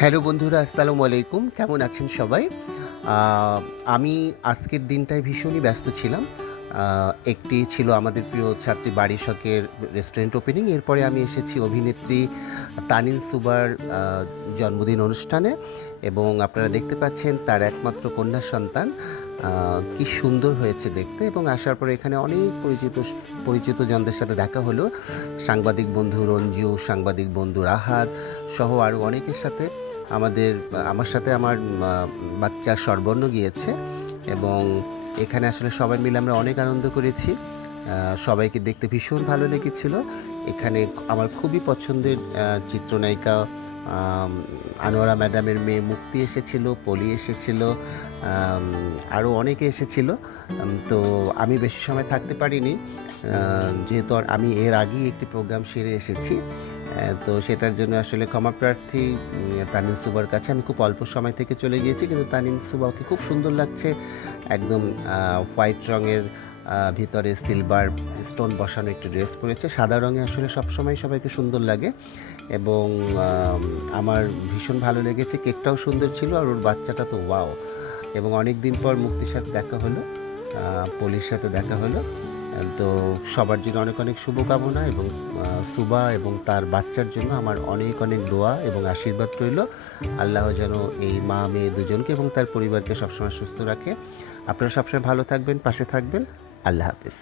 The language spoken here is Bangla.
হ্যালো বন্ধুরা, আসসালামু আলাইকুম। কেমন আছেন সবাই? আ আমি আজকের দিনটায় ভীষণই ব্যস্ত ছিলাম। একটি ছিল আমাদের প্রিয় ছাত্রী বারিশকের রেস্টুরেন্ট ওপেনিং। এরপরে আমি এসেছি অভিনেত্রী তানিন সুবার আ জন্মদিন অনুষ্ঠানে এবং আপনারা দেখতে পাচ্ছেন তার একমাত্র কন্যা সন্তান আ কি সুন্দর হয়েছে দেখতে এবং আসার পরে এখানে অনেক পরিচিতজনদের সাথে দেখা হলো। সাংবাদিক বন্ধু রঞ্জু, সাংবাদিক বন্ধু রাহাত সহ আরও অনেকের সাথে আমার সাথে আমার বাচ্চা স্বরবর্ণ গিয়েছে এবং এখানে আসলে সবাই মিলে আমরা অনেক আনন্দ করেছি। সবাইকে দেখতে ভীষণ ভালো লেগেছিল। এখানে আমার খুবই পছন্দের চিত্রনায়িকা আম আনোয়ারা ম্যাডামের মেয়ে মুক্তি এসেছিল, পলি এসেছিল, আরও অনেকে এসেছিল। তো আমি বেশি সময় থাকতে পারিনি। যেহেতু আমি এর আগেই একটি প্রোগ্রাম সেরে এসেছি। তো সেটার জন্য আসলে ক্ষমাপ্রার্থী তানিন সুবার কাছে। আমি খুব অল্প সময় থেকে চলে গিয়েছি। কিন্তু তানিন সুবাকে খুব সুন্দর লাগছে। একদম হোয়াইট রঙের ভিতরে সিলভার স্টোন বসানো একটি ড্রেস পরেছে। সাদা রঙে আসলে সবসময় সবাইকে সুন্দর লাগে এবং আমার ভীষণ ভালো লেগেছে। কেকটাও সুন্দর ছিল আর ওর বাচ্চাটা তো ওয়াও! এবং অনেকদিন পর মুক্তির সাথে দেখা হলো, পলির সাথে দেখা হলো। তো সবার জন্য অনেক, অনেক শুভকামনা এবং সুবা এবং তার বাচ্চার জন্য আমার অনেক, অনেক দোয়া এবং আশীর্বাদ রইলো। আল্লাহ যেন এই মা-মেয়ে দুজনকে এবং তার পরিবারকে সবসময় সুস্থ রাখে। আপনারা সবসময় ভালো থাকবেন, পাশে থাকবেন। আল্লাহ হাফেজ।